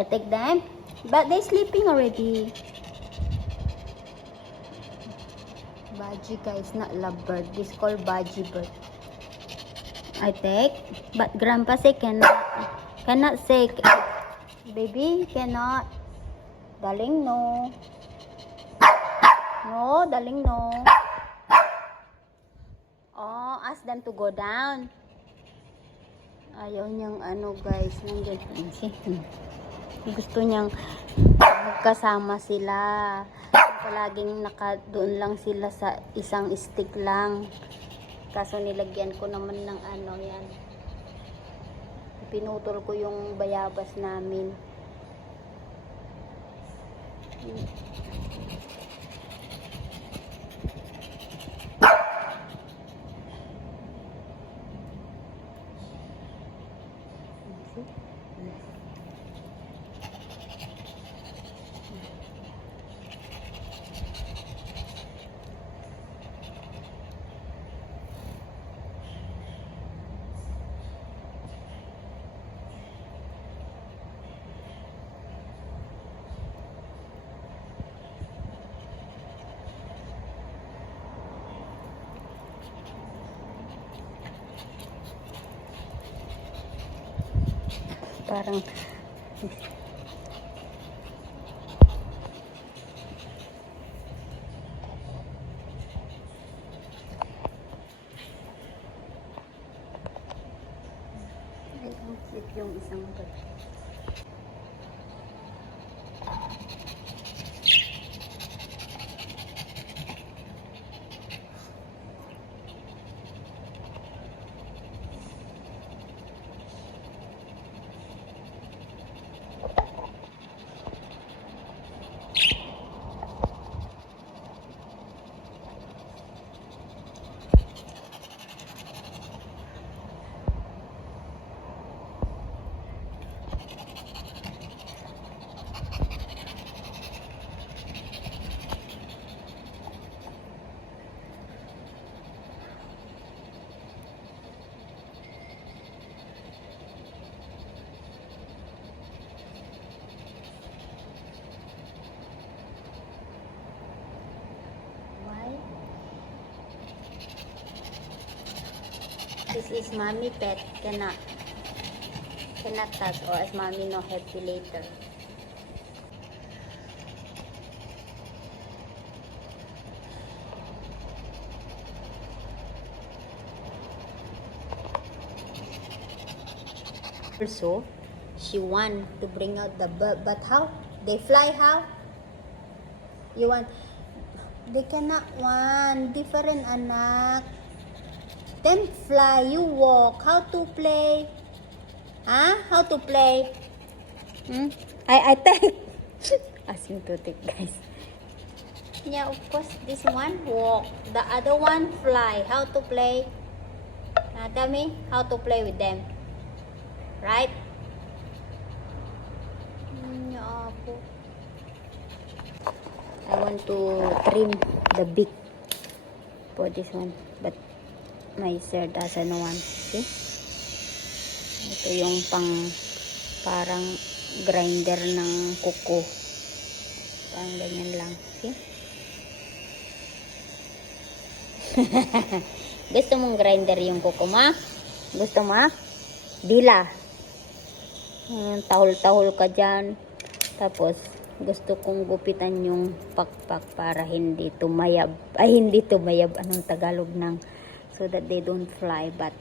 I take them, but they sleeping already. Baji guys, not lovebird. This called baji bird. I take, but grandpa say cannot say. Baby cannot. Darling, no. No, darling, no. Oh, ask them to go down. Ayaw niyang ano guys, nandiyan. Gusto niyang magkasama sila. Palaging doon lang sila sa isang stick lang. Kaso nilagyan ko naman ng ano yan. Pinutol ko yung bayabas namin. Parang ay, ang cute yung isang bird. This is mommy pet, cannot touch, or as mommy no happy later. Also, she want to bring out the bird, but how? They fly how? You want? They cannot want different anak. Then fly, you walk. How to play? Huh? How to play? I take. Ask me to take, guys. Yeah, of course, this one walk. The other one fly. How to play? Tell me how to play with them. Right? I want to trim the beak for this one, but my sir doesn't want. See? Ito yung parang grinder ng kuko. Parang ganyan lang. See? Gusto mong grinder yung kuko ma? Gusto mo? Dila. Tahol-tahol ka dyan. Tapos, gusto kong gupitan yung pakpak para hindi tumayab. Ay, hindi tumayab. Anong Tagalog ng so that they don't fly, but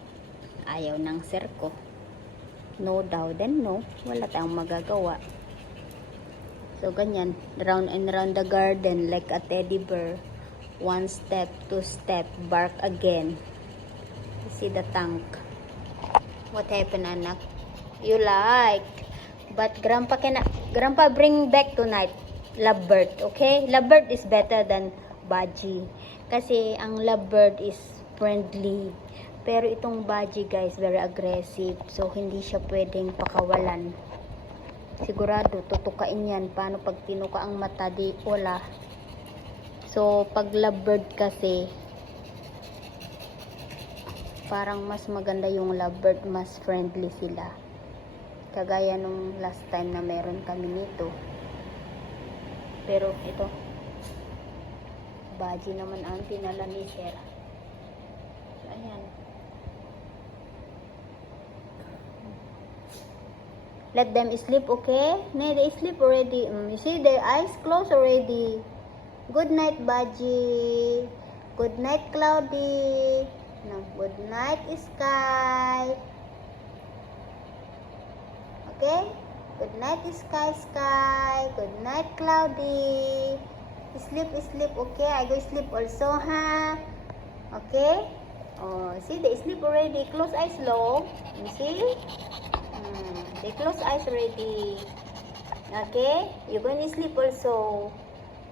ayaw ng sir ko. No daw, then no. Wala tayong magagawa. So, ganyan. Round and round the garden like a teddy bear. 1 step, 2 step, bark again. You see the tank. What happened, anak? You like. But Grandpa bring back tonight lovebird, okay? Lovebird is better than baji. Kasi ang lovebird is friendly. Pero itong baji, guys, very aggressive. So, hindi siya pwedeng pakawalan. Sigurado, tutukain yan. Paano pag tinuka ang mata, di wala. So, pag lovebird kasi, parang mas maganda yung lovebird, mas friendly sila. kagaya nung last time na meron kami nito. Pero ito, baji naman ang pinala ni Sir. So, ayan. Let them sleep, okay? No, they sleep already. You see, their eyes closed already. Good night, Baji. Good night, Cloudy. No, good night, Sky. Okay? Good night, Sky. Good night, Cloudy. Sleep, okay? I go sleep also, ha? Okay? Oh, see, they sleep already. Close eyes low. You see? They close eyes already. Okay? You're going to sleep also.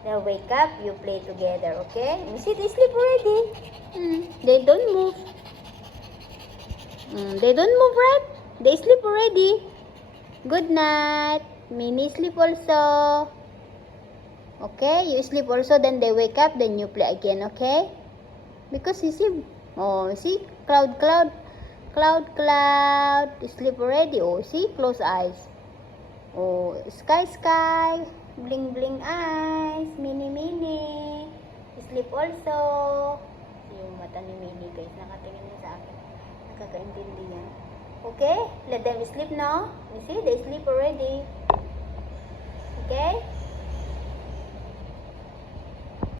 Now wake up, you play together, okay? You see, they sleep already. They don't move. They don't move, right? They sleep already. Good night. Mimi sleep also. Okay, you sleep also, then they wake up, then you play again, okay? Because you see, oh, see, cloud, sleep already. Oh, see, close eyes. Oh, sky, bling eyes, mini, sleep also. Yung mata ni Mini, guys, nakatingin na sa akin. Nakakaintindi yan. Okay, let them sleep now. You see, they sleep already. Okay?